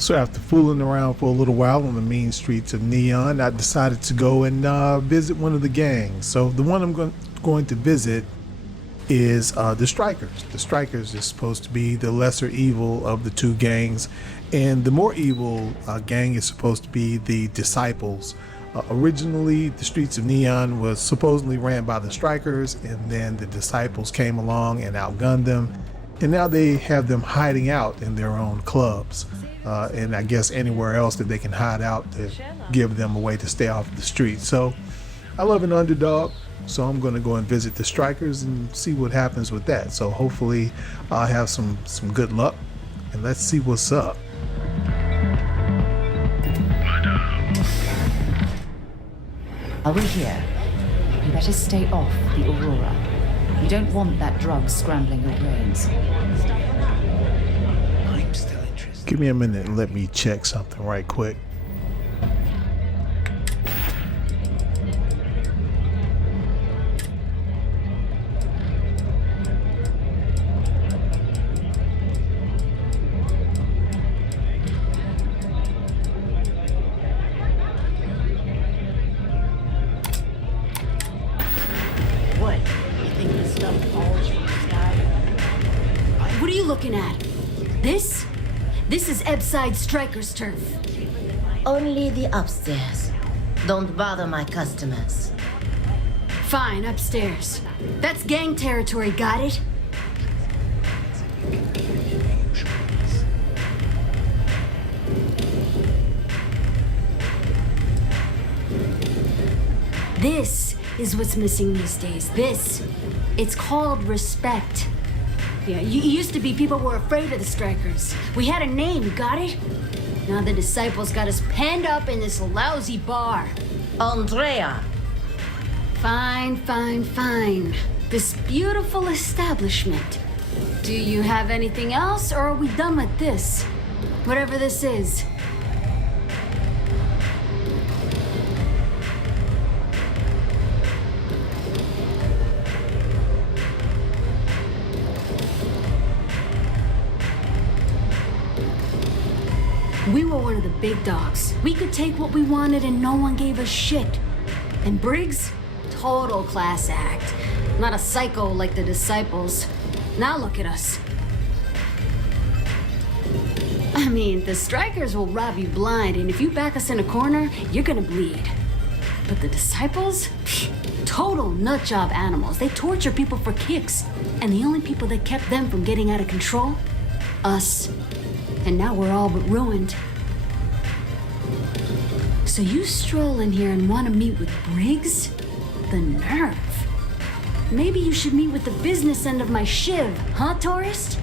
So after fooling around for a little while on the mean streets of Neon, I decided to go and visit one of the gangs. So the one I'm going to visit is the Strikers. The Strikers is supposed to be the lesser evil of the two gangs, and the more evil gang is supposed to be the Disciples. Originally, the streets of Neon was supposedly ran by the Strikers, and then the Disciples came along and outgunned them, and now they have them hiding out in their own clubs, and I guess anywhere else that they can hide out to give them a way to stay off the street. So I love an underdog, so I'm going to go and visit the Strikers and see what happens with that. So hopefully I'll have some good luck, and let's see what's up. Are we here? You better stay off the Aurora. You don't want that drug scrambling your brains. I'm still interested. Give me a minute and let me check something right quick. What? You think this stuff falls from the sky? What are you looking at? This? This is Ebside Striker's turf. Only the upstairs. Don't bother my customers. Fine, upstairs. That's gang territory, got it? This is what's missing these days. This. It's called respect. Yeah, you used to be people were afraid of the Strikers. We had a name, got it? Now the Disciples got us penned up in this lousy bar. Andrea! Fine, fine, fine. This beautiful establishment. Do you have anything else, or are we done with this? Whatever this is. We were one of the big dogs. We could take what we wanted and no one gave us shit. And Briggs? Total class act. Not a psycho like the Disciples. Now look at us. I mean, the Strikers will rob you blind, and if you back us in a corner, you're gonna bleed. But the Disciples? Total nutjob animals. They torture people for kicks. And the only people that kept them from getting out of control? Us. And now we're all but ruined. So you stroll in here and want to meet with Briggs? The nerve. Maybe you should meet with the business end of my shiv, huh, tourist?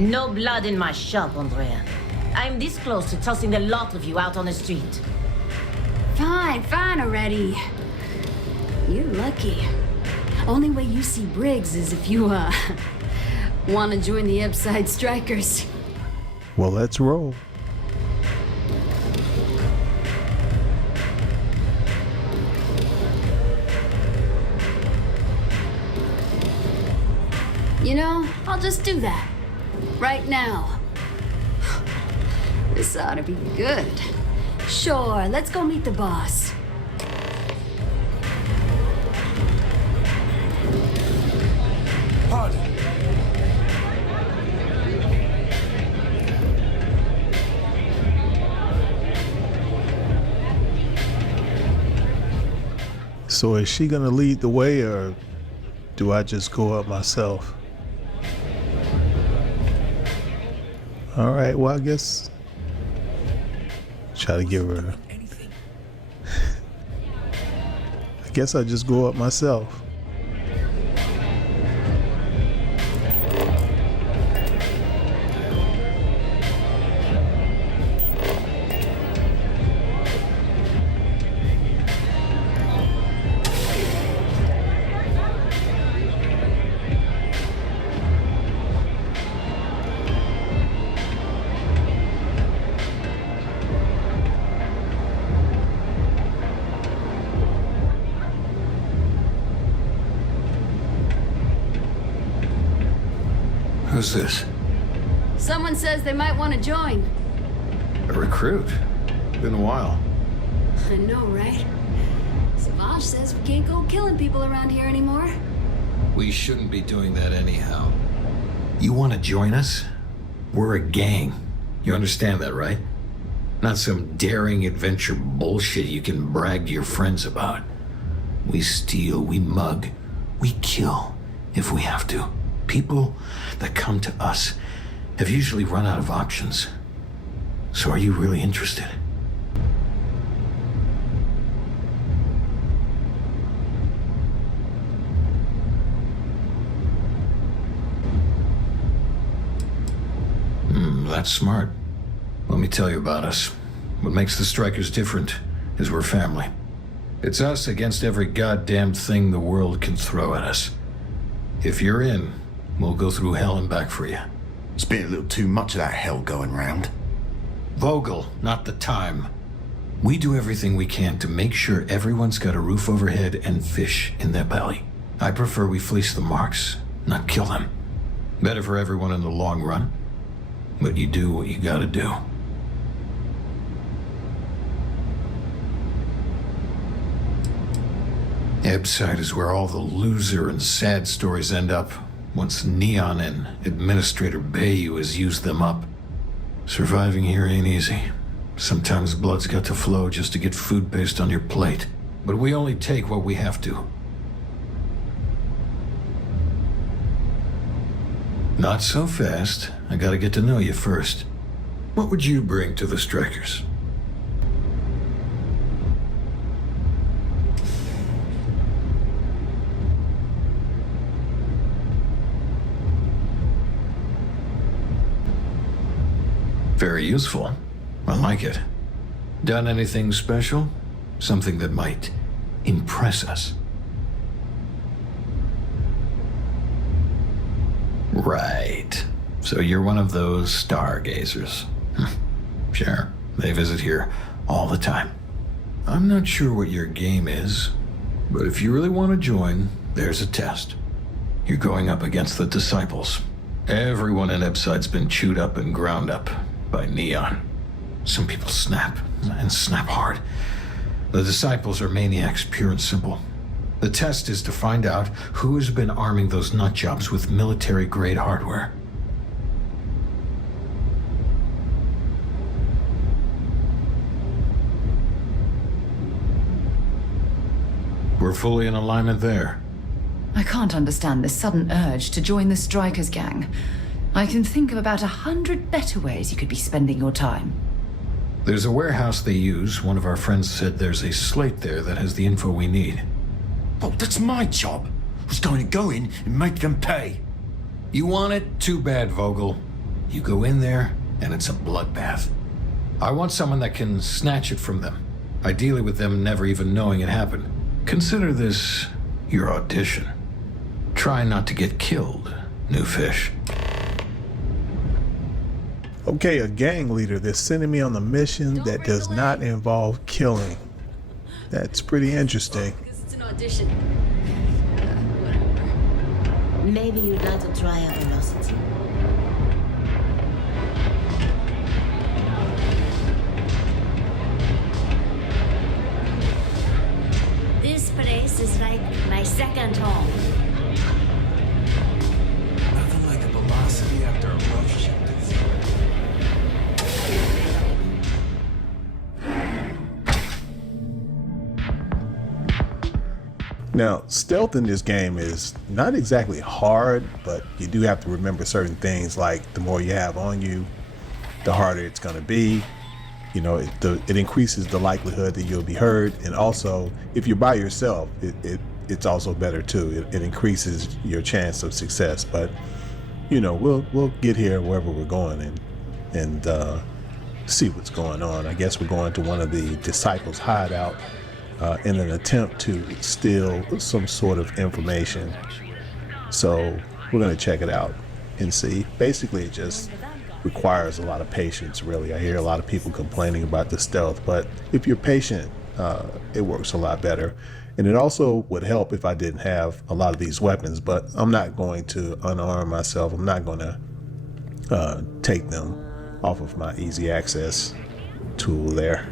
No blood in my shop, Andrea. I'm this close to tossing the lot of you out on the street. Fine, fine already. You're lucky. Only way you see Briggs is if you, want to join the Ebside Strikers. Well, let's roll. You know, I'll just do that. Right now. This ought to be good. Sure, let's go meet the boss. Pardon. So is she gonna lead the way, or do I just go up myself? All right, well, I guess try to give her. I guess I just go up myself. Who's this? Someone says they might want to join. A recruit. Been a while. I know, right? Savage says we can't go killing people around here anymore. We shouldn't be doing that anyhow. You want to join us? We're a gang. You understand that, right? Not some daring adventure bullshit you can brag to your friends about. We steal, we mug, we kill if we have to. People that come to us have usually run out of options. So are you really interested? That's smart. Let me tell you about us. What makes the Strikers different is we're family. It's us against every goddamn thing the world can throw at us. If you're in, we'll go through hell and back for you. It's been a little too much of that hell going round. Vogel, not the time. We do everything we can to make sure everyone's got a roof overhead and fish in their belly. I prefer we fleece the marks, not kill them. Better for everyone in the long run. But you do what you gotta do. Ebside is where all the loser and sad stories end up once Neon and Administrator Bayou has used them up. Surviving here ain't easy. Sometimes blood's got to flow just to get food paste on your plate. But we only take what we have to. Not so fast. I gotta get to know you first. What would you bring to the Strikers? Very useful. I like it. Done anything special? Something that might impress us? Right. So you're one of those stargazers. Sure, they visit here all the time. I'm not sure what your game is, but if you really want to join, there's a test. You're going up against the Disciples. Everyone in Ebside's been chewed up and ground up by Neon. Some people snap, and snap hard. The Disciples are maniacs, pure and simple. The test is to find out who has been arming those nutjobs with military-grade hardware. We're fully in alignment there. I can't understand this sudden urge to join the Strikers gang. I can think of about 100 better ways you could be spending your time. There's a warehouse they use. One of our friends said there's a slate there that has the info we need. Oh, that's my job. I was going to go in and make them pay. You want it? Too bad, Vogel. You go in there, and it's a bloodbath. I want someone that can snatch it from them. Ideally with them never even knowing it happened. Consider this your audition. Try not to get killed, new fish. Okay, a gang leader that's sending me on a mission that does not involve killing. That's pretty interesting. Because it's an audition. Maybe you'd like to try our velocity. This place is like my second home. Nothing like a velocity after a rough shift. Now, stealth in this game is not exactly hard, but you do have to remember certain things, like the more you have on you, the harder it's going to be. You know, it increases the likelihood that you'll be heard, and also if you're by yourself, it's also better too. It increases your chance of success. But you know, we'll get here wherever we're going and see what's going on. I guess we're going to one of the Disciples' hideout in an attempt to steal some sort of information. So we're going to check it out and see. Basically, it just requires a lot of patience, really. I hear a lot of people complaining about the stealth, but if you're patient, it works a lot better. And it also would help if I didn't have a lot of these weapons, but I'm not going to unarm myself. I'm not going to take them off of my easy access tool there.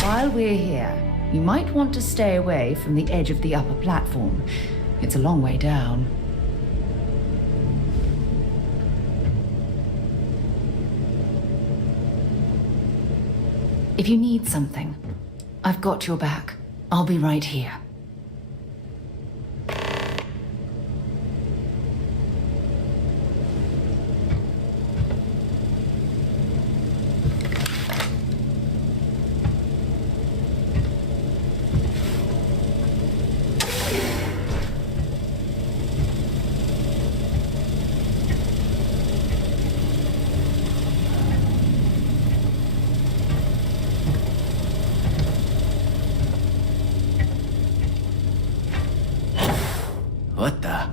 While we're here, you might want to stay away from the edge of the upper platform. It's a long way down. If you need something, I've got your back. I'll be right here. What the?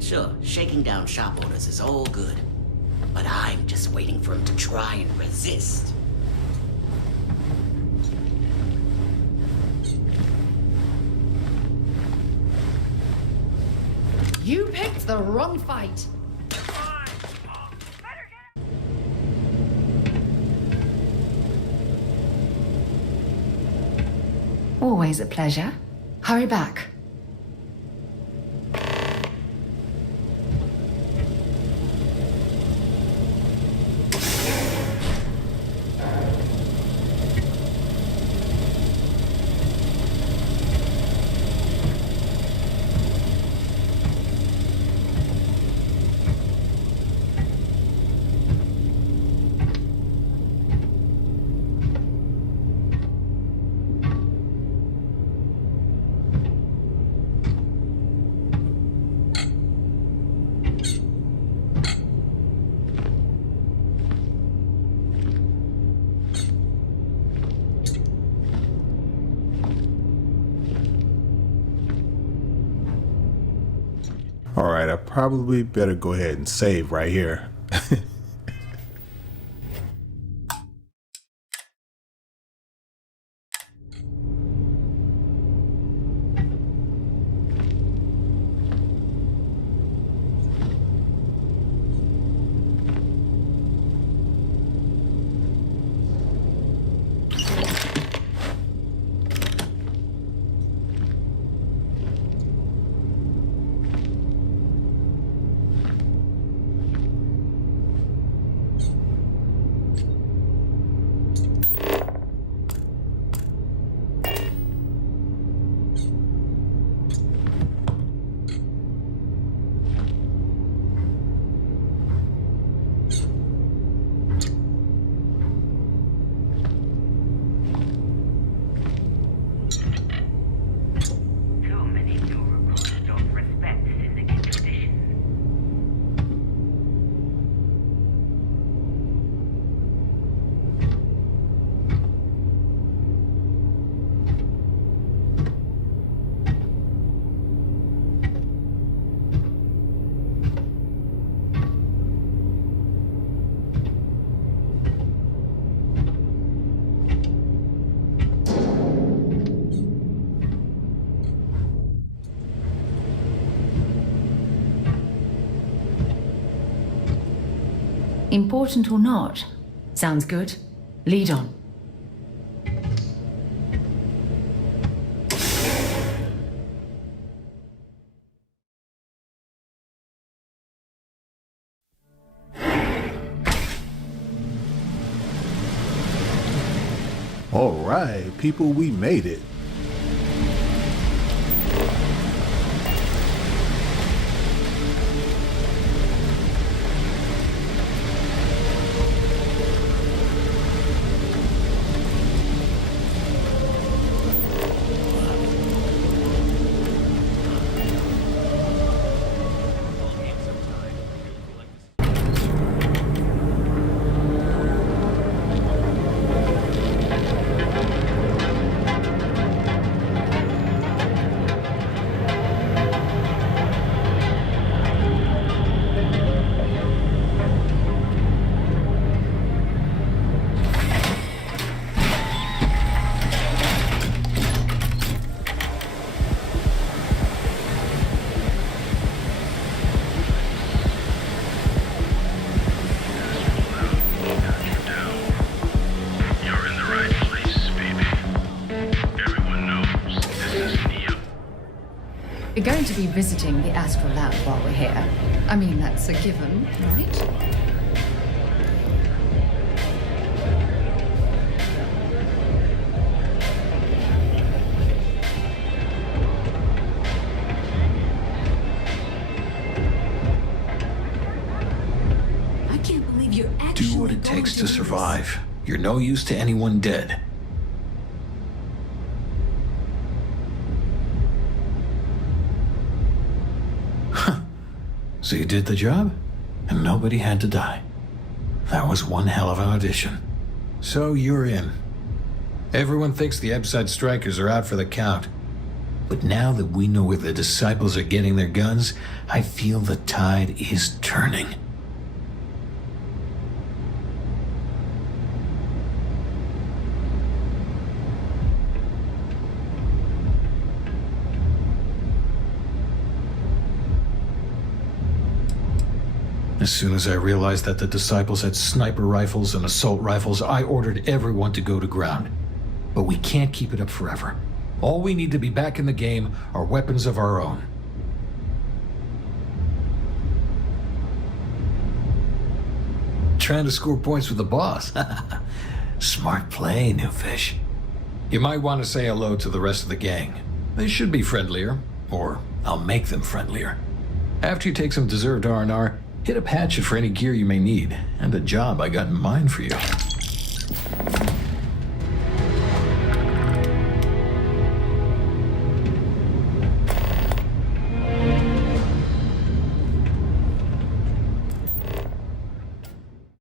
Sure, shaking down shop owners is all good. But I'm just waiting for him to try and resist. You picked the wrong fight. Always a pleasure. Hurry back. All right, I probably better go ahead and save right here. Too many new recruits don't respect syndicate tradition. Important or not? Sounds good. Lead on. All right, people, we made it. We're going to be visiting the Astral Lab while we're here. I mean, that's a given, right? I can't believe you're actually Do what it going takes do to this. survive. You're no use to anyone dead. So you did the job, and nobody had to die. That was one hell of an audition. So you're in. Everyone thinks the Ebside strikers are out for the count. But now that we know where the disciples are getting their guns, I feel the tide is turning. As soon as I realized that the disciples had sniper rifles and assault rifles, I ordered everyone to go to ground. But we can't keep it up forever. All we need to be back in the game are weapons of our own. Trying to score points with the boss. Smart play, new fish. You might want to say hello to the rest of the gang. They should be friendlier, or I'll make them friendlier. After you take some deserved R&R, hit up Hatchet for any gear you may need, and a job I got in mind for you.